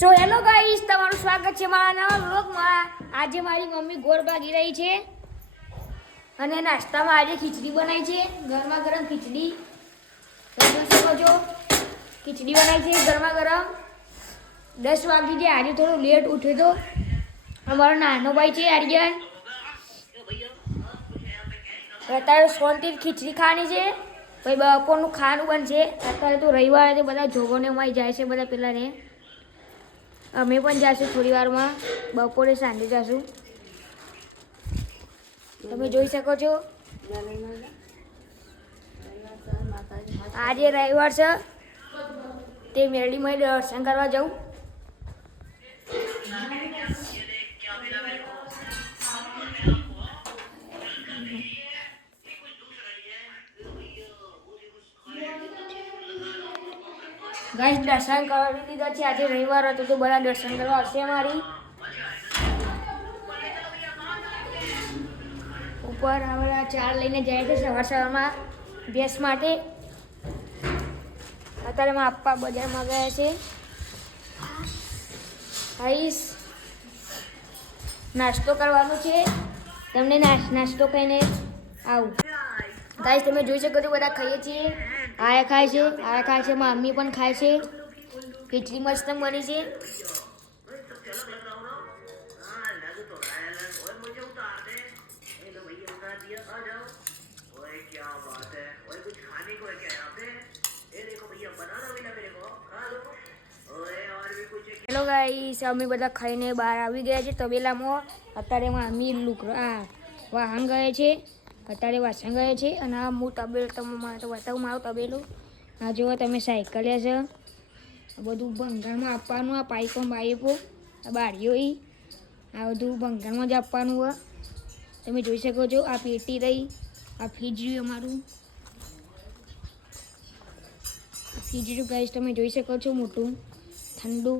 So hello guys, તમારું સ્વાગત છે મારા નવા વ્લોગમાં. આજે મારી મમ્મી ગોળ ભાગી રહી છે અને નાસ્તામાં આજે ખીચડી બનાવી છે. ગરમા ગરમ ખીચડી તમે શકો છો. ખીચડી બનાવી છે ગરમા ગરમ. 10 વાગી ગયા. આજે થોડું લેટ ઉઠ્યો તો. અમારો નાનો ભાઈ છે આર્યન. અત્યારે શાંતિથી ખીચડી ખાવાની છે. પછી બપોરનું ખાવાનું બનશે. અત્યારે તો રવિવારે તો બધા જોગોને અમારી જાય છે બધા પેલા ને. અમે પણ જઈશું થોડી વારમાં. બપોરે સાંજે જઈશું. તમે જોઈ શકો છો આજે રવિવાર છે તે મેરડીમાં દર્શન કરવા જવું. ગાઈસ દર્શન કરી દીધા છે. આજે રવિવાર હતો તો બધા દર્શન કરવા આવશે. અમારી ઉપર અમે ચાર લઈને જાય છે સવારમાં ભેંસ માટે. અત્યારે માં આપવા બજારમાં ગયા છે. ગાઈસ નાસ્તો કરવાનો છે. તમને નાસ્તો કહીને આવું. ગાઈસ તમે જોઈ શકો છો બધા ખાઈએ છીએ. આ ખાય છે, આ ખાય છે, મમ્મી પણ ખાય છે. ખીચડી મસ્ત બની છે. હેલો ગાઈસ, અમે બધા ખાઈને બહાર આવી ગયા છે તબેલામાં. અત્યારે મમ્મી વાહન ગયે છે. અત્યારે વાસણ ગયે છે. અને આ હું તબેલો તમને તો બતાવું મારું તબેલું. આ જુઓ તમે સાયકલ છે. બધું ભંગારમાં આપવાનું. આ પાઇપો આ બારીઓ આ બધું ભંગારમાં જ આપવાનું હોય. તમે જોઈ શકો છો. આ પેટી રહી. આ ફ્રીજ અમારું. ફ્રીજ ગાઈસ તમે જોઈ શકો છો મોટું ઠંડુ.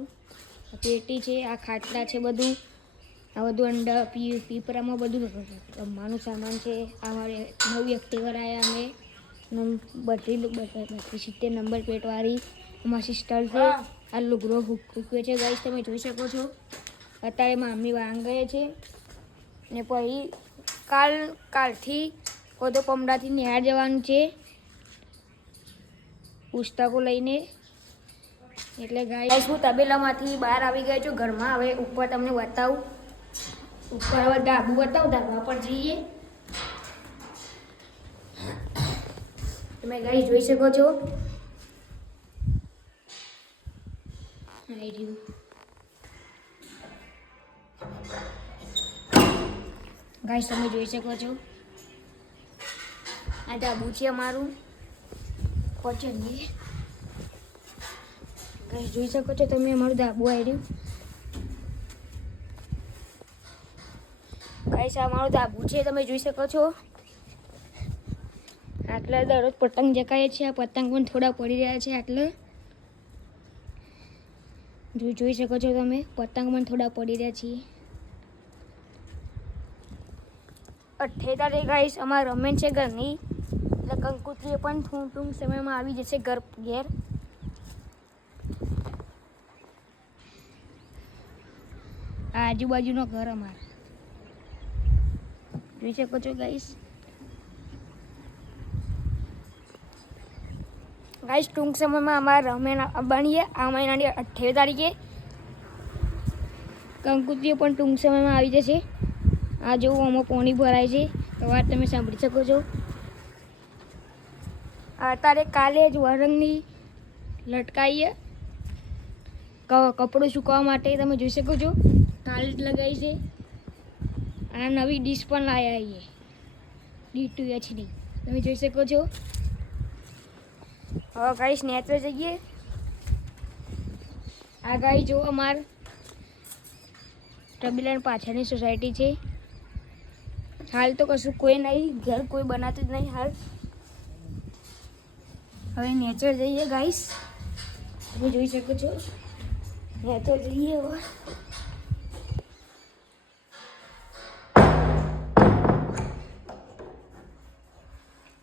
આ પેટી છે. આ ખાટલા છે બધું. આ બધું અંડા પીપરામાં બધું રમવાનું સામાન છે. અમારે 9 એક્ટિવા આવ્યા. અમે 72 નંબર પ્લેટવાળી અમારી સિસ્ટર છે. આ લુગડો ફૂક્યો છે ગાઈસ તમે જોઈ શકો છો. અત્યારે મમ્મી વાંગ ગયે છે. ને પછી કાલથી કોતો પમડાથી નિહાળ જવાનું છે પુસ્તકો લઈને. એટલે ગાઈસ હું તબેલામાંથી બહાર આવી ગયો છું ઘરમાં. હવે ઉપર તમને બતાવું. ઉપર હવે ધાબુ બતાવું. ધાબા પર જઈએ. તમે ગાઈસ જોઈ શકો છો. ગાઈસ તમે જોઈ શકો છો. આ ધાબુ છે અમારું. પહોંચીએ ગાઈસ જોઈ શકો છો તમે અમારું ધાબુ આવ્યું. ગાઈસ આ અમારું ધાબુ છે તમે જોઈ શકો છો. આટલા દરરોજ પતંગ જકાય છે. આ પતંગ પણ થોડા પડી રહ્યા છે. આટલે જોઈ શકો છો તમે. પતંગ પણ થોડા પડી રહ્યા છીએ. 28 તારીખે ગાઈસ અમારે રમેન છે ઘરની. એટલે કંકુત્રી પણ ટૂંક સમયમાં આવી જશે ઘેર. આજુબાજુનો ઘર અમારે જોઈ શકો છો ગાઈસ. ગાઈસ ટૂંક સમયમાં અમારા રમેન બનીએ. આ મહિનાની 28 તારીખે. કંકુત્રીઓ પણ ટૂંક સમયમાં આવી જશે. આ જેવું આમાં પાણી ભરાય છે. તો વાત તમે સાંભળી શકો છો. અત્યારે કાલે જ વરંગની લટકાઈએ કપડું સુકવવા માટે. તમે જોઈ શકો છો કાલે જ લગાવી છે. આ નવી ડીશ પણ લાવ્યા આવીએ D2H ની. તમે જોઈ શકો છો. હવે ગાઈસ નેચર જઈએ. આ ગાઈ જો અમાર તબેલા પાછળની સોસાયટી છે. હાલ તો કશું કોઈ નહીં. ઘર કોઈ બનાતું જ નહીં હાલ. હવે નેચર જઈએ ગાઈસ. તમે જોઈ શકો છો. નેચર જઈએ હવે.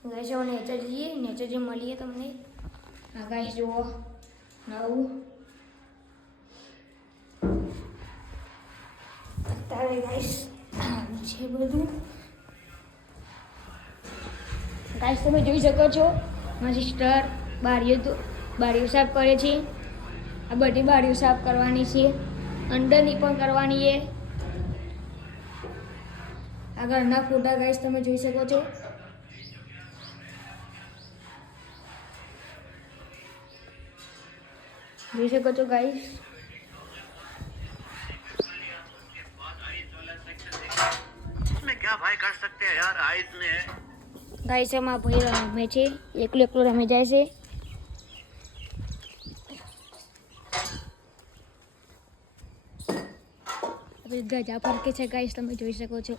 ગાઈસ હવે નેચર જઈએ. નેચર જે મળીએ તમને. આ ગાઈસ જુઓ નવું હવે ગાઈસ છે બધું ગાઈસ તમે જોઈ શકો છો મારી સિસ્ટર બારીઓ સાફ કરે છે. આ બધી બારીઓ સાફ કરવાની છે, અંદરની પણ કરવાની છે. આ ઘરના ફોટા ગાઈસ તમે જોઈ શકો છો. જોઈ શકો છો ગાઈસ. इसमें क्या भाई कर सकते हैं यार आइस में ગાઈસ એમાં ભાઈ રમે છે, એકલો રમી જાય છે. હવે ગજા ફરકે છે ગાઈસ તમે જોઈ શકો છો.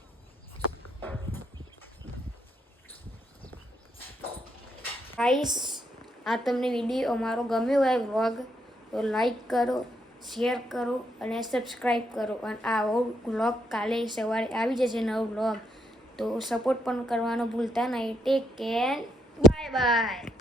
ગાઈસ આ તમને વિડીયો અમારો ગમ્યો હોય વ્લોગ તો લાઈક કરો, શેર કરો અને સબસ્ક્રાઈબ કરો. અને આવો વ્લોગ કાલે સવારે આવી જશે નવો વ્લોગ, તો સપોર્ટ પણ કરવાનો ભૂલતા નહીં. Take care, bye bye.